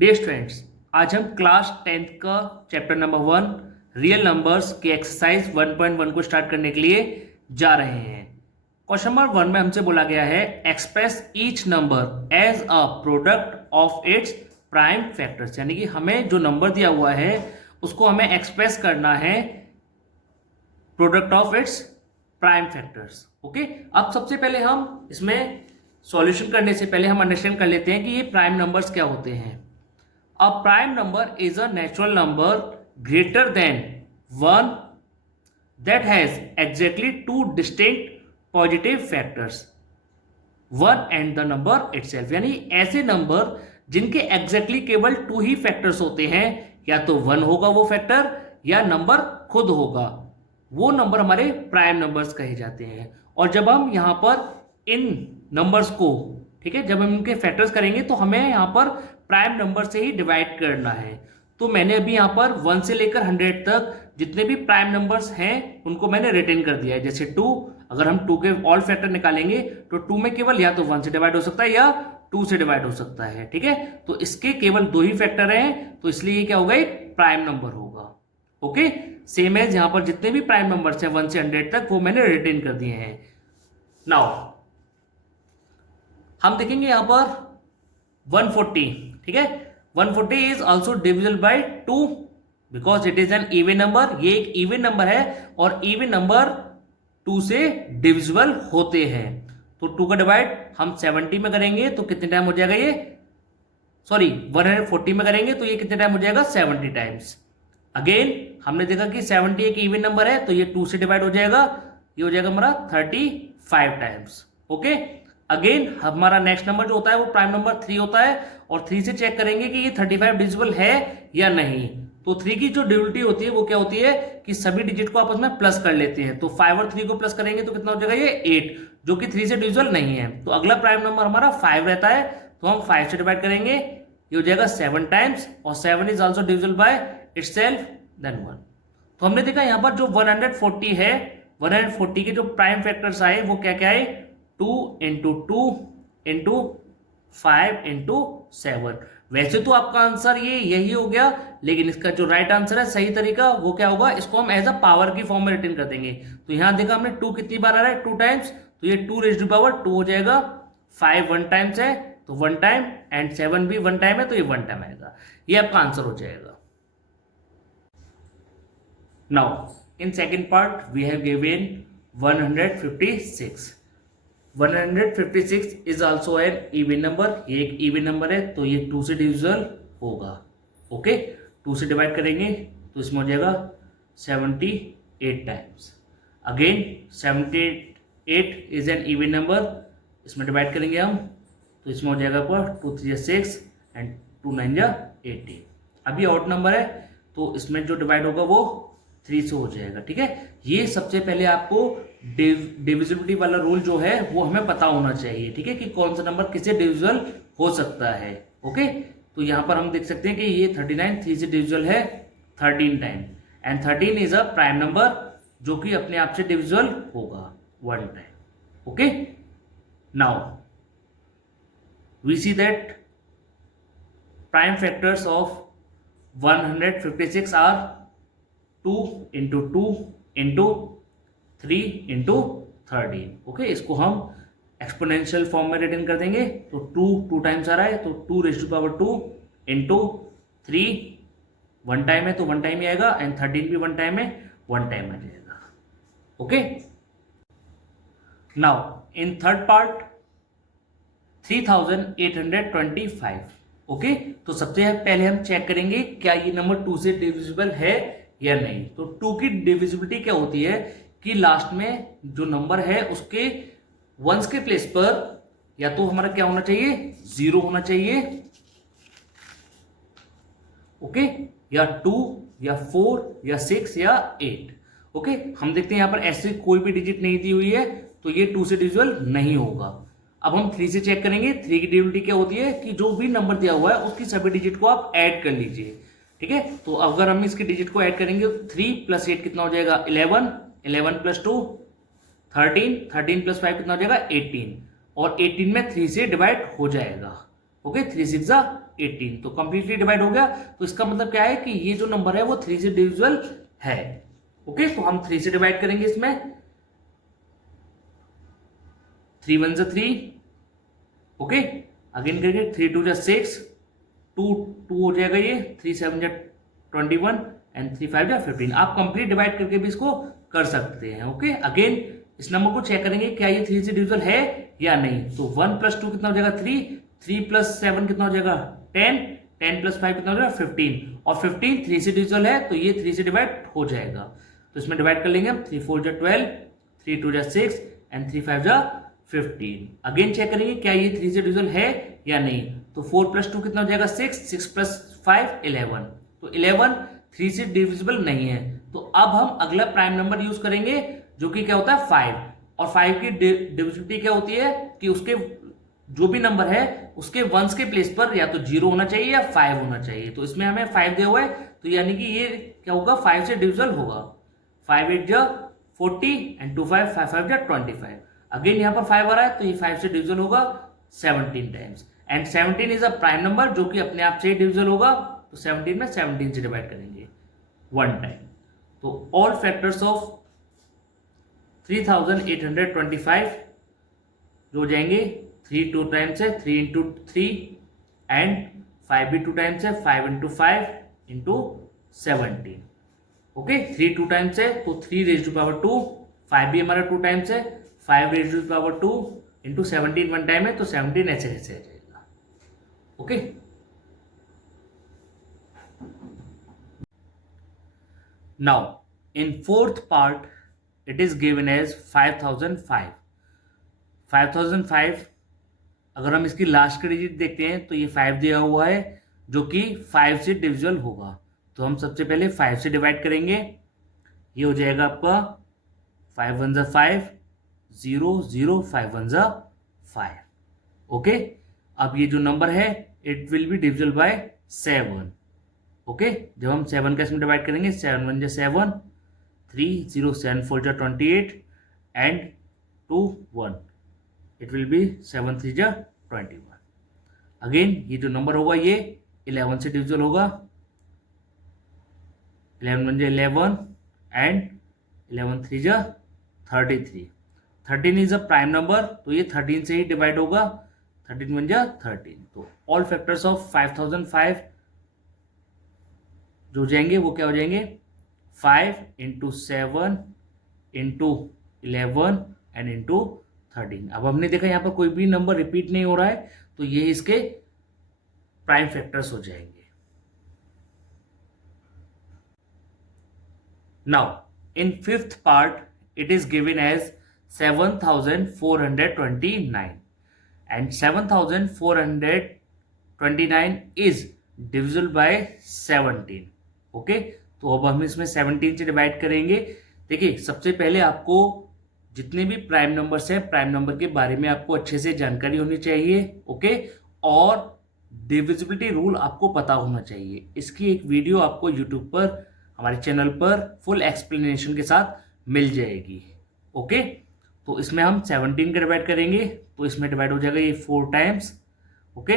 Dear students, आज हम class 10th का चैप्टर नंबर 1 रियल नंबर्स के एक्सरसाइज 1.1 को स्टार्ट करने के लिए जा रहे हैं। क्वेश्चन नंबर 1 में हमसे बोला गया है express each number as a product of its prime factors, यानी कि हमें जो नंबर दिया हुआ है उसको हमें एक्सप्रेस करना है product of its prime factors. Okay, अब सबसे पहले हम इसमें सॉल्यूशन करने से पहले हम अंडरस्टैंड कर लेते हैं कि ये प्राइम नंबर्स क्या होते हैं। A prime number is a natural number greater than 1 that has exactly two distinct positive factors, 1 and the number itself। यानी ऐसे नंबर जिनके एग्जैक्टली केवल 2 ही फैक्टर्स होते हैं, या तो 1 होगा वो फैक्टर या नंबर खुद होगा, वो नंबर हमारे प्राइम नंबर्स कहे जाते हैं। और जब हम यहाँ पर इन नंबर्स को, ठीक है, जब हम इनके फैक्टर्स करेंगे तो हमें यहाँ पर प्राइम नंबर से ही डिवाइड करना है। तो मैंने अभी यहाँ पर 1 से लेकर 100 तक जितने भी प्राइम नंबर्स हैं उनको मैंने रिटेन कर दिया है। जैसे 2, अगर हम 2 के ऑल फैक्टर निकालेंगे तो 2 में केवल या तो 1 से डिवाइड हो सकता है या 2 से डिवाइड हो सकता है, ठीक है। तो इसके केवल 2 ही फैक्टर हैं, तो इसलिए ये क्या होगा, एक प्राइम नंबर होगा। ओके, सेम एज यहाँ पर जितने भी प्राइम नंबर्स हैं 1 से 100 तक वो मैंने रिटेन कर दिए हैं। नाउ हम देखेंगे यहाँ पर 140, ठीक है। 140 is also divisible bye 2 because it is an even number. ये एक इवन नंबर है और इवन नंबर 2 से डिविजिबल होते हैं। तो 2 का डिवाइड हम 70 में करेंगे तो कितने टाइम हो जाएगा, ये 140 में करेंगे तो ये कितने टाइम हो जाएगा, 70 टाइम्स। अगेन हमने देखा कि 70 एक इवन नंबर है तो ये 2 से डिवाइड हो जाएगा, ये हो जाएगा हमारा 35 टाइम्स। ओके, अगेन हमारा नेक्स्ट नंबर जो होता है वो प्राइम नंबर 3 होता है और 3 से चेक करेंगे कि ये 35 डिविजिबल है या नहीं। तो 3 की जो डिविजिबिलिटी होती है वो क्या होती है कि सभी डिजिट को आपस में प्लस कर लेते हैं। तो 5 और 3 को प्लस करेंगे तो कितना हो जाएगा, ये 8, जो कि 3 से डिविजिबल नहीं है। तो अगला प्राइम नंबर हमारा 5 रहता है, तो हम 5 से डिवाइड करेंगे, ये हो जाएगा 7 टाइम्स, और 7 is also divisible by itself then 1। तो हमने देखा यहाँ पर जो 140 है, 140 के जो प्राइम फैक्टर्स आए वो क्या क्या है, 2 into 2 into 5 into 7। वैसे तो आपका आंसर ये यही हो गया, लेकिन इसका जो राइट आंसर है, सही तरीका वो क्या होगा, इसको हम एज अ पावर की फॉर्म में रिटर्न कर देंगे। तो यहां देखा हमने 2 कितनी बार आ रहा है, 2 टाइम्स, तो ये 2 रेज़्ड टू पावर 2 हो जाएगा। 5 1 टाइम्स है तो 1 टाइम, एंड 7 भी 1 टाइम है तो ये 1 टाइम आएगा। ये आपका आंसर हो जाएगा। Now in second part we have given 156। 156 is also an even number. ये एक इवन नंबर है तो ये 2 से डिविजिबल होगा। ओके, 2 से डिवाइड करेंगे तो इसमें हो जाएगा 78 times. Again 78 is an even number, इसमें डिवाइड करेंगे हम तो इसमें हो जाएगा पर 2 3 6 एंड 2 9 18। अभी ऑड नंबर है तो इसमें जो डिवाइड होगा वो 3 से हो जाएगा, ठीक है। ये सबसे पहले आपको डिविजिबिलिटी वाला रूल जो है वो हमें पता होना चाहिए, ठीक है, कि कौन सा नंबर किससे डिविजिबल हो सकता है। ओके, तो यहां पर हम देख सकते हैं कि ये 39 3 से डिविजिबल है 13 time, and 13 is a prime number जो कि अपने आप से डिविजिबल होगा 1 time. Okay, now we see that prime factors of 156 are 2 into 2 into 3 into 13। Okay, इसको हम एक्सपोनेंशियल फॉर्म में रिटर्न कर देंगे। तो 2 टाइम्स आ रहा है तो 2 raised to power 2 into 3 1 time है तो 1 टाइम ही आएगा, एंड 13 भी 1 टाइम है, 1 टाइम आ जाएगा। Okay, now in third part 3825। Okay, तो सबसे पहले हम चेक करेंगे क्या ये नंबर 2 से डिविजिबल है या नहीं। तो 2 की डिविजिबिलिटी क्या होती है कि लास्ट में जो नंबर है उसके वंस के प्लेस पर या तो हमारा क्या होना चाहिए, 0 होना चाहिए, ओके, या 2 या 4 या 6 या 8। ओके, हम देखते हैं यहां पर ऐसे कोई भी डिजिट नहीं दी हुई है तो ये 2 से डिविजिबल नहीं होगा। अब हम 3 से चेक करेंगे। 3 की डिविजिबिलिटी क्या होती है कि जो भी नंबर दिया हुआ है उसकी सभी डिजिट को आप ऐड कर लीजिए, ठीक है। तो अगर हम इसकी डिजिट को ऐड करेंगे तो 3 + 8 कितना हो जाएगा, 11, 11 + 2 13, 13 + 5 कितना हो जाएगा, 18, और 18 में 3 से डिवाइड हो जाएगा। ओके, 3 6 = 18। तो कंप्लीटली डिवाइड हो गया। तो इसका मतलब क्या है कि ये जो नंबर है वो 3 से डिविजिबल है। ओके, तो हम 3 से डिवाइड करेंगे इसमें। 3 1 जा 3, ओके, अगेन करेंगे 3 2 जा 6, 2 2 हो जाएगा ये, 3 7 जा 21 एंड 3 5 जा 15। आप कंप्लीट डिवाइड करके भी इसको कर सकते हैं। ओके, अगेन इस नंबर को चेक करेंगे क्या ये 3 से डिविजिबल है या नहीं। तो 1 + 2 कितना हो जाएगा 3, 3 + 7 कितना हो जाएगा 10, 10 + 5 कितना हो जाएगा 15, और 15 3 से डिविजिबल है तो ये 3 से डिवाइड हो जाएगा। तो इसमें डिवाइड कर लेंगे हम, 3 4 जा 12, 3 2 जा 6 एंड 3 5 जा 15। अगेन चेक करेंगे क्या ये 3 से डिविजिबल है या नहीं। तो 4 + 2 कितना हो जाएगा 6, 6 + 5 11। तो 11 3 से डिविजिबल नहीं है। तो अब हम अगला प्राइम नंबर यूज करेंगे जो कि क्या होता है 5। और 5 की डिविजिबिलिटी क्या होती है कि उसके जो भी नंबर है उसके वंस के प्लेस पर या तो 0 होना चाहिए या 5 होना चाहिए। तो इसमें हमें 5 दिया हुआ है, तो यानी कि ये क्या होगा 5 से डिविजिबल होगा। 5 8 जा 40 एंड 2 5 5 5 जा 25। अगेन यहाँ पर 5 आ रहा है तो ये 5 से डिविजिबल होगा 17 times. And 17 is a prime number जो कि अपने आप से ही डिविजिबल होगा। तो 17 में 17 से डिवाइड करेंगे 1 टाइम। तो ऑल फैक्टर्स ऑफ 3825 जो हो जाएंगे 3 2 टाइम्स है, 3 इंटू 3 एंड 5 भी 2 टाइम्स है, 5 इंटू 5 इंटू 17। ओके, 3 2 टाइम्स है तो 3 रेज़ टू पावर 2, 5 भी हमारा 2 टाइम्स है, 5 raise to power 2 into 17 1 time है तो 17 ऐसे ऐसे आ जाएगा। Okay, now in fourth part it is given as 5005। 5005 अगर हम इसकी लास्ट के डिजिट देखते हैं तो ये 5 दिया हुआ है जो कि 5 से डिविजिबल होगा। तो हम सबसे पहले 5 से डिवाइड करेंगे। ये हो जाएगा आपका 5 1 जा 5, 0 0 5 1 जा 5। ओके, अब ये जो नंबर है it will be divisible by 7। Okay, जब हम 7 का इसमें डिवाइड करेंगे 7 1 जा 7, 3 0 7 4 जा 28 and 2 1, it will be 7 3 जा 21। अगेन ये जो नंबर होगा ये 11 से डिविजिबल होगा। 11 1 जा 11 एंड 11 3 जा 33। 13 इज अ प्राइम नंबर तो ये 13 से ही डिवाइड होगा। 13 1 जा 13। तो ऑल फैक्टर्स ऑफ 5005 जो हो जाएंगे वो क्या हो जाएंगे 5 इंटू 7 इंटू 11 एंड इंटू 13। अब हमने देखा यहाँ पर कोई भी नंबर रिपीट नहीं हो रहा है तो ये इसके प्राइम फैक्टर्स हो जाएंगे। Now in fifth part it is given as 7429 and 7429 is divisible by 17। Okay, तो अब हम इसमें 17 से डिवाइड करेंगे। देखिए, सबसे पहले आपको जितने भी प्राइम नंबर्स हैं प्राइम नंबर के बारे में आपको अच्छे से जानकारी होनी चाहिए। ओके, और डिविजिबिलिटी रूल आपको पता होना चाहिए। इसकी एक वीडियो आपको यूट्यूब पर हमारे चैनल पर फुल एक्सप्लेनेशन के साथ मिल जाएगी। ओके, तो इसमें हम 17 का डिवाइड करेंगे तो इसमें डिवाइड हो जाएगा ये 4 टाइम्स। ओके,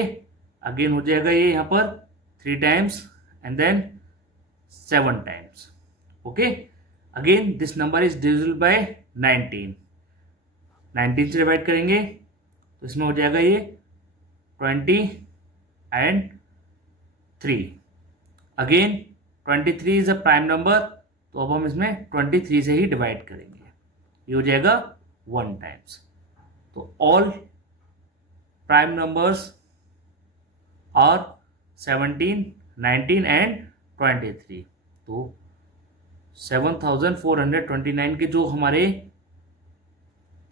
अगेन हो जाएगा ये यहाँ पर 3 times and then 7 times। okay, again this number is divisible by 19। 19 से डिवाइड करेंगे तो इसमें हो जाएगा ये 20 and 3। Again 23 is a prime number तो अब हम इसमें 23 से ही डिवाइड करेंगे। ये हो जाएगा 1 टाइम्स। तो all prime numbers are 17 19 and 23। तो 7429 के जो हमारे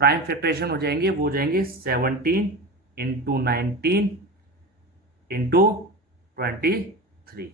प्राइम फैक्टरेशन हो जाएंगे वो हो जाएंगे 17 इंटू 19 इंटू 23।